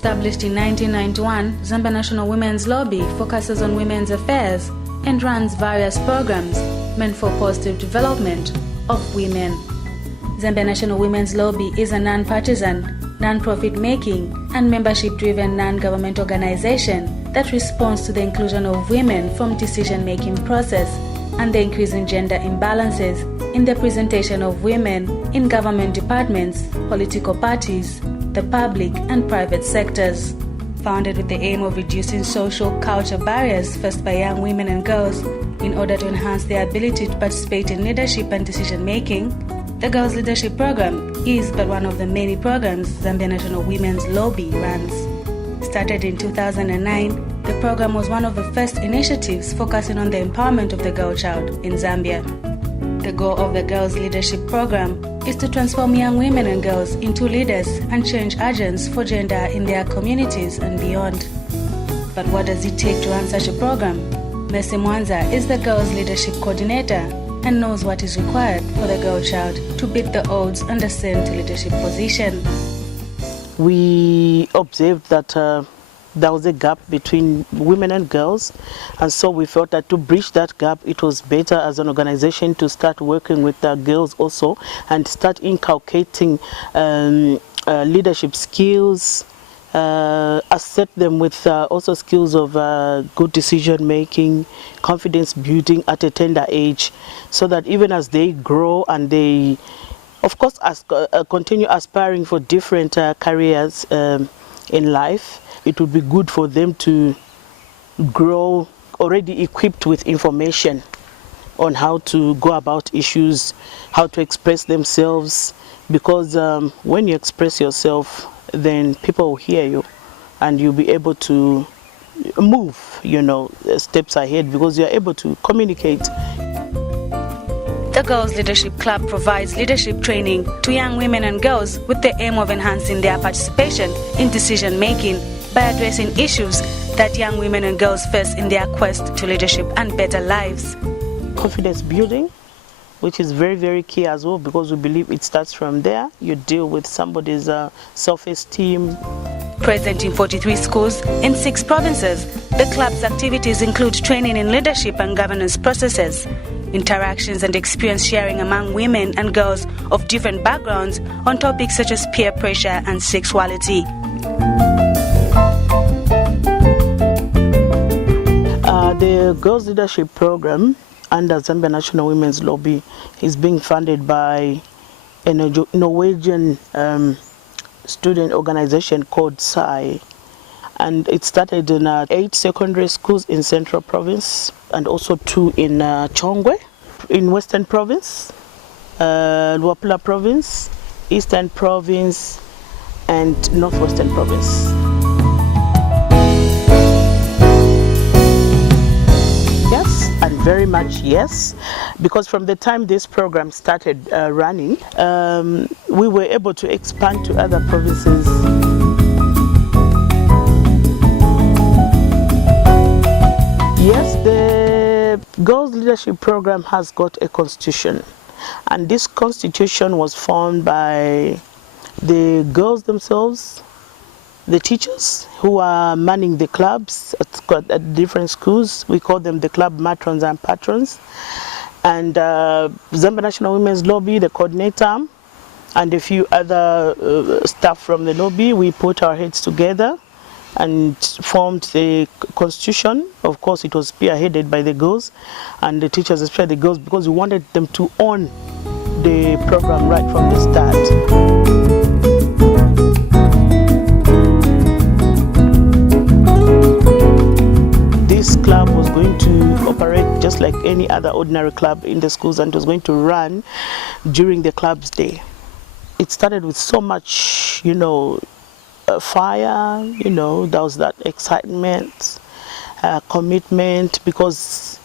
Established in 1991, Zambia National Women's Lobby focuses on women's affairs and runs various programs meant for positive development of women. Zambia National Women's Lobby is a non-partisan, non-profit making and membership-driven non-government organization that responds to the inclusion of women from decision-making process and the increasing gender imbalances in the presentation of women in government departments, political parties, the public and private sectors. Founded with the aim of reducing social culture barriers faced by young women and girls in order to enhance their ability to participate in leadership and decision-making, the Girls Leadership Program is but one of the many programs Zambia National Women's Lobby runs. Started in 2009, the program was one of the first initiatives focusing on the empowerment of the girl child in Zambia. The goal of the Girls Leadership Program is to transform young women and girls into leaders and change agents for gender in their communities and beyond. But what does it take to run such a program? Mercy Mwanza is the Girls Leadership Coordinator and knows what is required for the girl child to beat the odds and ascend to leadership position. We observed that there was a gap between women and girls, and so we felt that to bridge that gap it was better as an organization to start working with the girls also and start inculcating leadership skills, asset them with also skills of good decision making, confidence building at a tender age, so that even as they grow and they of course continue aspiring for different careers in life, it would be good for them to grow already equipped with information on how to go about issues, how to express themselves, because when you express yourself, then people will hear you and you'll be able to move, steps ahead because you're able to communicate. The Girls Leadership Club provides leadership training to young women and girls with the aim of enhancing their participation in decision-making by addressing issues that young women and girls face in their quest to leadership and better lives. Confidence building, which is very, very key as well, because we believe it starts from there. You deal with somebody's self-esteem. Present in 43 schools in 6 provinces, the club's activities include training in leadership and governance processes, interactions and experience sharing among women and girls of different backgrounds on topics such as peer pressure and sexuality. The Girls Leadership Program under Zambia National Women's Lobby is being funded by a Norwegian student organization called SAI. And it started in 8 secondary schools in Central Province and also 2 in Chongwe, in Western Province, Luapula Province, Eastern Province, and Northwestern Province. Yes, and very much yes, because from the time this program started running, we were able to expand to other provinces. Yes, the Girls Leadership Program has got a constitution, and this constitution was formed by the girls themselves, the teachers who are manning the clubs at different schools. We call them the club matrons and patrons, and Zambia National Women's Lobby, the coordinator, and a few other staff from the lobby. We put our heads together and formed the constitution. Of course, it was spearheaded by the girls and the teachers, especially the girls, because we wanted them to own the program right from the start. This club was going to operate just like any other ordinary club in the schools, and it was going to run during the club's day. It started with so much, fire, there was that excitement, commitment, because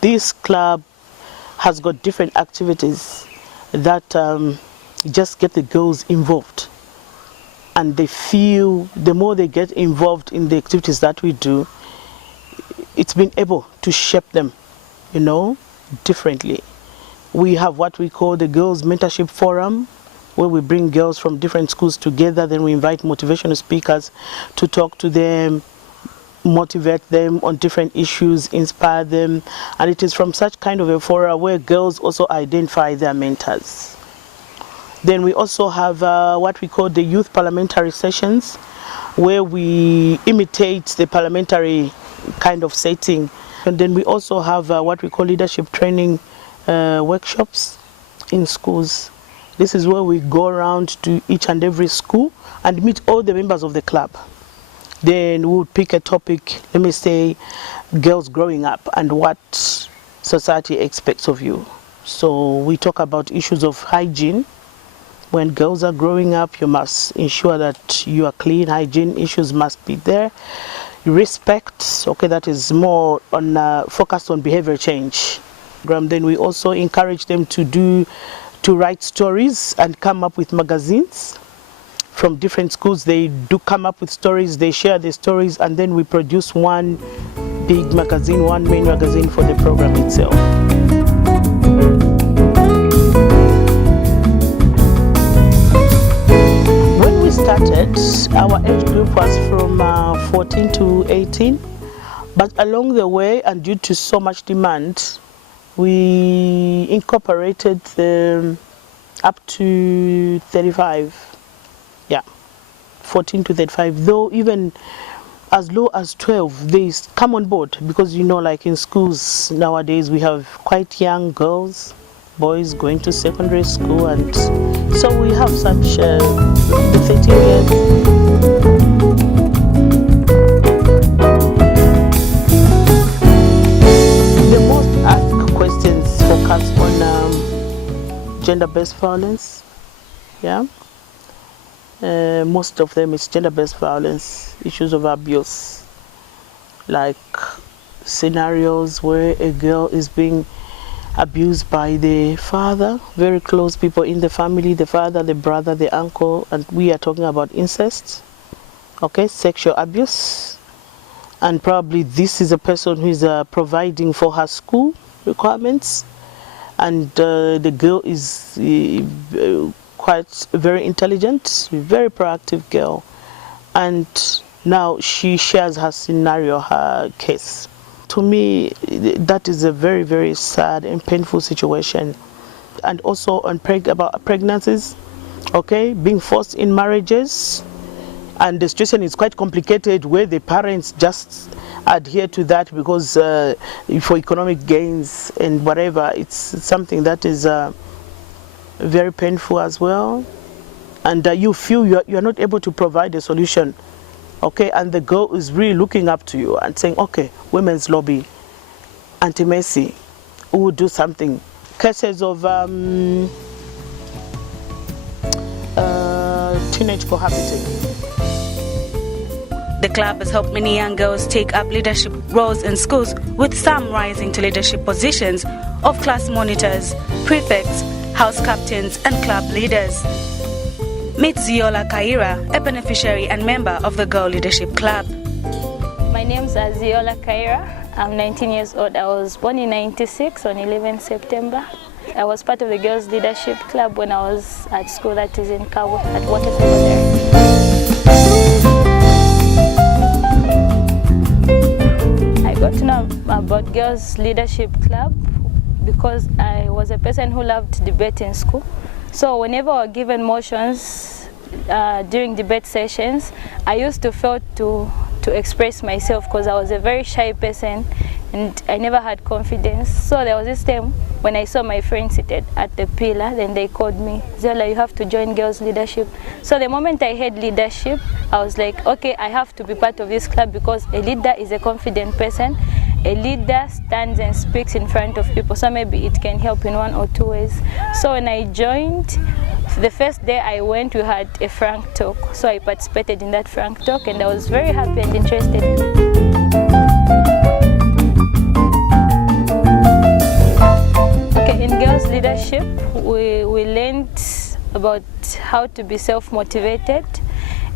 this club has got different activities that just get the girls involved, and they feel the more they get involved in the activities that we do, it's been able to shape them, differently. We have what we call the Girls Mentorship Forum, where we bring girls from different schools together. Then we invite motivational speakers to talk to them, motivate them on different issues, inspire them. And it is from such kind of a forum where girls also identify their mentors. Then we also have what we call the youth parliamentary sessions, where we imitate the parliamentary kind of setting. And then we also have what we call leadership training workshops in schools. This is where we go around to each and every school and meet all the members of the club. Then we'll pick a topic, let me say, girls growing up and what society expects of you. So we talk about issues of hygiene. When girls are growing up, you must ensure that you are clean. Hygiene issues must be there. Respect, okay, that is more on focused on behavior change. Then we also encourage them to write stories and come up with magazines. From different schools, they do come up with stories, they share the stories, and then we produce one big magazine, one main magazine for the program itself. When we started, our age group was from 14 to 18, but along the way, and due to so much demand, we incorporated up to 35. Yeah, 14 to 35, though even as low as 12, they come on board, because you know, like in schools nowadays, we have quite young girls, boys going to secondary school, and so we have such 13 years. The most asked questions focus on gender-based violence. Yeah. Most of them is gender-based violence, issues of abuse, like scenarios where a girl is being abused by the father, very close people in the family, the father, the brother, the uncle, and we are talking about incest, okay, sexual abuse. And probably this is a person who is providing for her school requirements, and the girl is quite very intelligent, very proactive girl, and now she shares her scenario, her case. To me, that is a very, very sad and painful situation. And also on about pregnancies, okay, being forced in marriages, and the situation is quite complicated where the parents just adhere to that because for economic gains and whatever. It's something that is very painful as well, and you feel you're not able to provide a solution, okay, and the girl is really looking up to you and saying, okay, women's lobby, Auntie Mercy, who will do something. Cases of teenage cohabiting. The club has helped many young girls take up leadership roles in schools, with some rising to leadership positions of class monitors, prefects, house captains and club leaders. Meet Ziola Kaira, a beneficiary and member of the Girl Leadership Club. My name is Ziola Kaira. I'm 19 years old. I was born in 96 on 11 September. I was part of the Girls Leadership Club when I was at school, that is in Kawa, at Water Secondary. I got to know about Girls Leadership Club because I was a person who loved debate in school. So whenever I were given motions during debate sessions, I used to fail to express myself because I was a very shy person and I never had confidence. So there was this time when I saw my friend seated at the pillar, then they called me, Ziola, you have to join Girls Leadership. So the moment I heard leadership, I was like, okay, I have to be part of this club because a leader is a confident person. A leader stands and speaks in front of people, so maybe it can help in one or two ways. So when I joined, the first day I went, we had a frank talk. So I participated in that frank talk and I was very happy and interested. Okay, in Girls Leadership, we learned about how to be self-motivated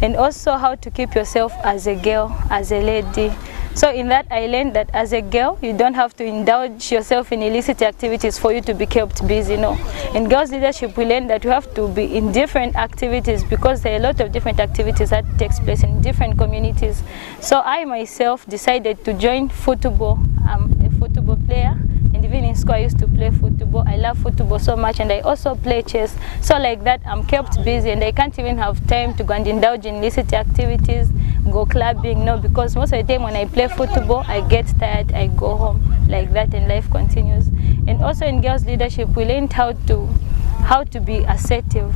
and also how to keep yourself as a girl, as a lady. So in that I learned that as a girl, you don't have to indulge yourself in illicit activities for you to be kept busy, no. In girls leadership, we learned that you have to be in different activities because there are a lot of different activities that takes place in different communities. So I myself decided to join football. I'm a football player. And even in school, I used to play football. I love football so much, and I also play chess. So like that, I'm kept busy, and I can't even have time to go and indulge in illicit activities, go clubbing, no, because most of the time when I play football, I get tired, I go home, like that, and life continues. And also in girls' leadership, we learned how to be assertive.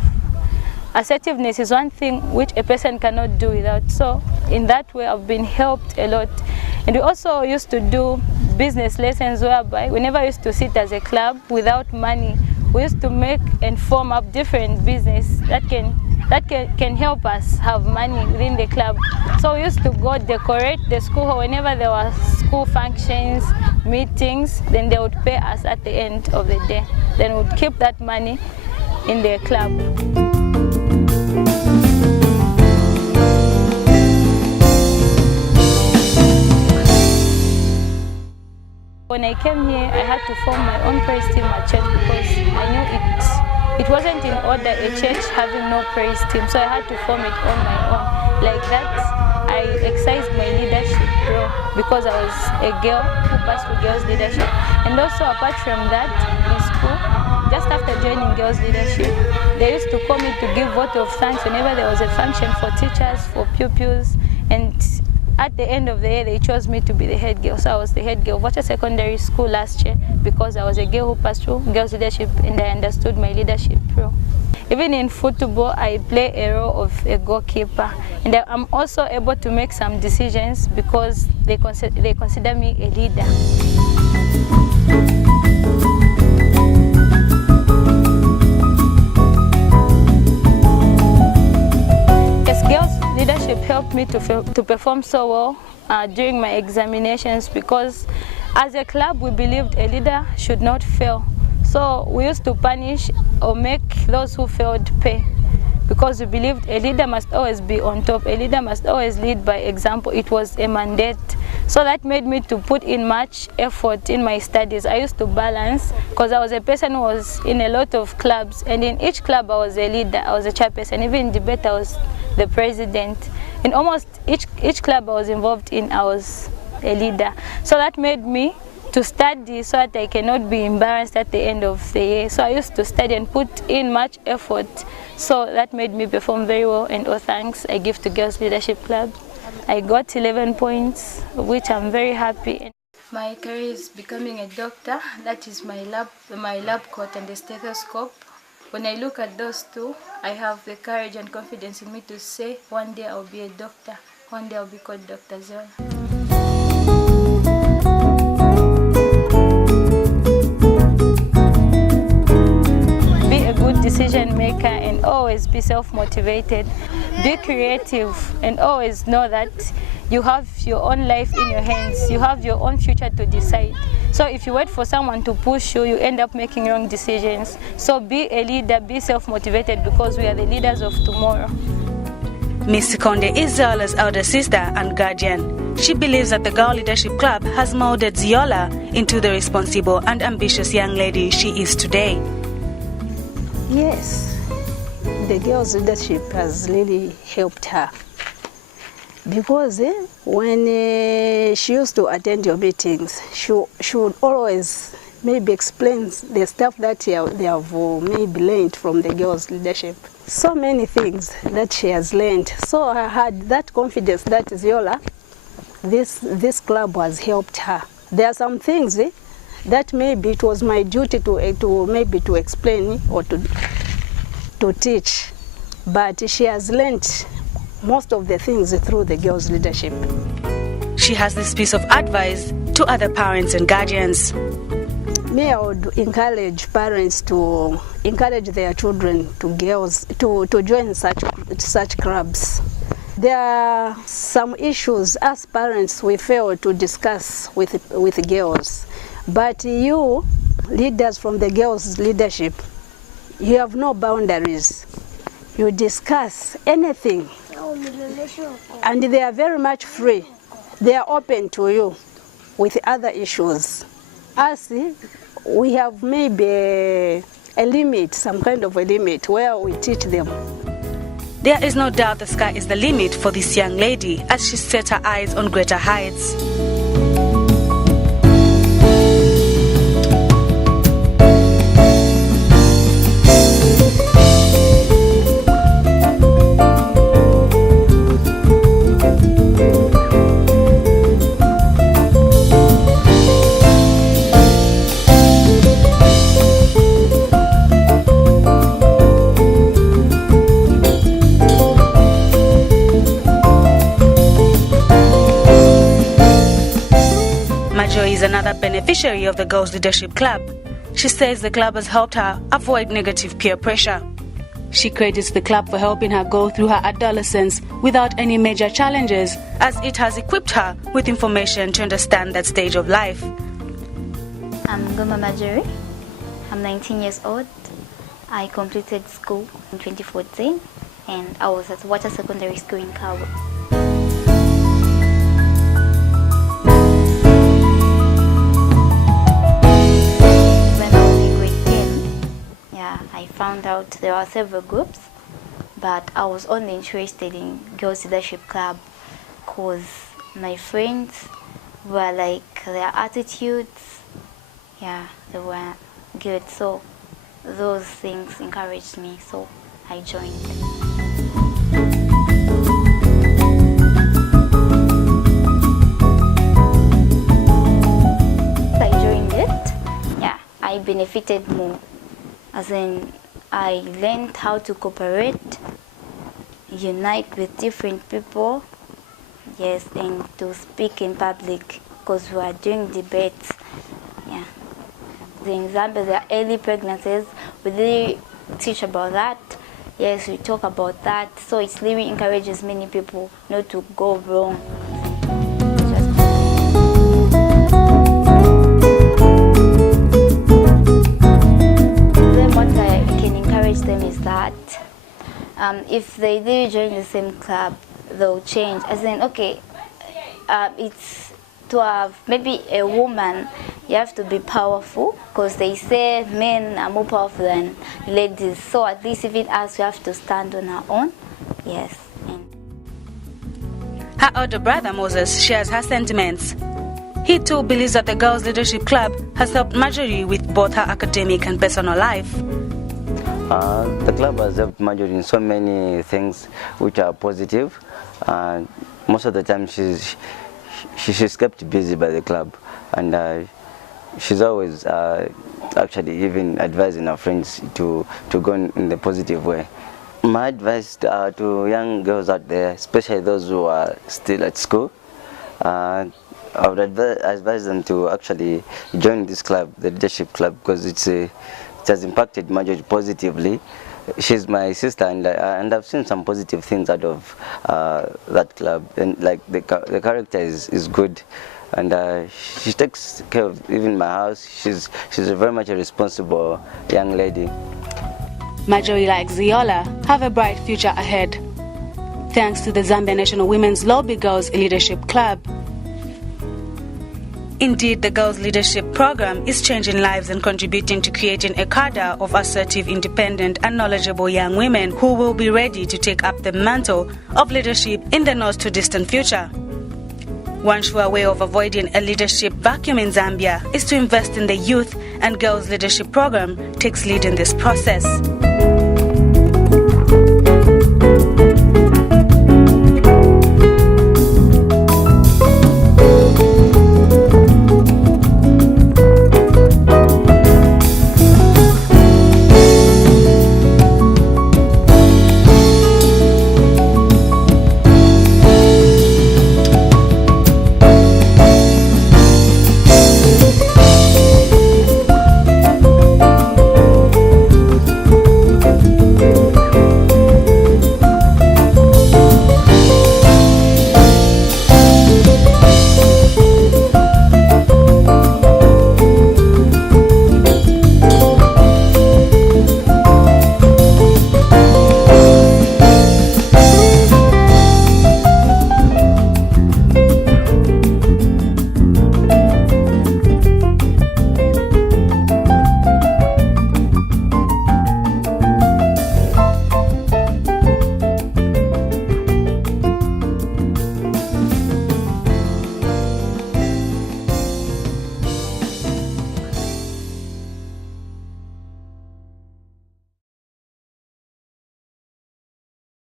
Assertiveness is one thing which a person cannot do without. So in that way, I've been helped a lot. And we also used to do business lessons whereby whenever I used to sit as a club without money, we used to make and form up different business that can help us have money within the club. So we used to go decorate the school hall whenever there were school functions, meetings, then they would pay us at the end of the day. Then we would keep that money in the club. When I came here, I had to form my own praise team at church because I knew it wasn't in order a church having no praise team, so I had to form it on my own. Like that, I exercised my leadership role because I was a girl who passed through girls' leadership. And also apart from that, in school, just after joining girls' leadership, they used to call me to give vote of thanks whenever there was a function for teachers, for pupils, and at the end of the year, they chose me to be the head girl. So I was the head girl of Water Secondary School last year because I was a girl who passed through girls' leadership and I understood my leadership role. Even in football, I play a role of a goalkeeper. And I'm also able to make some decisions because they consider me a leader. Leadership helped me to perform so well during my examinations because as a club we believed a leader should not fail. So we used to punish or make those who failed pay because we believed a leader must always be on top. A leader must always lead by example. It was a mandate. So that made me to put in much effort in my studies. I used to balance because I was a person who was in a lot of clubs, and in each club I was a leader, I was a chairperson. Even in debate I was the president. In almost each club I was involved in, I was a leader. So that made me to study so that I cannot be embarrassed at the end of the year. So I used to study and put in much effort. So that made me perform very well, and all thanks I give to Girls Leadership Club. I got 11 points, which I'm very happy. My career is becoming a doctor. That is my lab coat and the stethoscope. When I look at those two, I have the courage and confidence in me to say one day I'll be a doctor. One day I'll be called Dr. Zola. Be a good decision maker and always be self-motivated. Be creative and always know that you have your own life in your hands. You have your own future to decide. So if you wait for someone to push you, you end up making wrong decisions. So be a leader, be self-motivated because we are the leaders of tomorrow. Miss Sikonde is Zola's elder sister and guardian. She believes that the Girl Leadership Club has molded Ziola into the responsible and ambitious young lady she is today. Yes, the Girls Leadership has really helped her. Because when she used to attend your meetings, she would always maybe explain the stuff that they have maybe learned from the girls' leadership. So many things that she has learned. So I had that confidence that Ziola, this club has helped her. There are some things that maybe it was my duty to explain or to teach, but she has learned most of the things through the girls' leadership. She has this piece of advice to other parents and guardians. Me, I would encourage parents to encourage their children to join such clubs. There are some issues as parents we fail to discuss with girls, but you, leaders from the girls' leadership, you have no boundaries. You discuss anything. And they are very much free. they are open to you with other issues. Us, we have maybe a limit, some kind of a limit where we teach them. There is no doubt the sky is the limit for this young lady as she set her eyes on greater heights. Marjorie is another beneficiary of the Girls Leadership Club. She says the club has helped her avoid negative peer pressure. She credits the club for helping her go through her adolescence without any major challenges, as it has equipped her with information to understand that stage of life. I'm Goma Marjorie. I'm 19 years old. I completed school in 2014 and I was at Water Secondary School in Cabo. I found out there are several groups, but I was only interested in Girls Leadership Club because my friends were like, their attitudes, they were good. So those things encouraged me, so I joined. I benefited more, as in I learned how to cooperate, unite with different people, yes, and to speak in public because we are doing debates. In Zambia, there are early pregnancies. We really teach about that. Yes, we talk about that. So it really encourages many people not to go wrong. Them is that if they do join the same club, they'll change. As in, okay, it's to have maybe a woman, you have to be powerful because they say men are more powerful than ladies. So at least even us, we have to stand on our own. Yes. Her older brother Moses shares her sentiments. He too believes that the Girls Leadership Club has helped Marjorie with both her academic and personal life. The club has helped Marjorie in so many things which are positive. Most of the time she's kept busy by the club, and she's always actually even advising her friends to go in the positive way. My advice to young girls out there, especially those who are still at school, I would advise them to actually join this club, the leadership club, because it has impacted Marjorie positively. She's my sister, and I've seen some positive things out of that club. And like the character is good, and she takes care of even my house. She's very much a responsible young lady. Marjorie, like Ziola, have a bright future ahead, thanks to the Zambia National Women's Lobby Girls Leadership Club. Indeed, the Girls Leadership Program is changing lives and contributing to creating a cadre of assertive, independent and knowledgeable young women who will be ready to take up the mantle of leadership in the not too distant future. One sure way of avoiding a leadership vacuum in Zambia is to invest in the youth, and Girls Leadership Program takes lead in this process.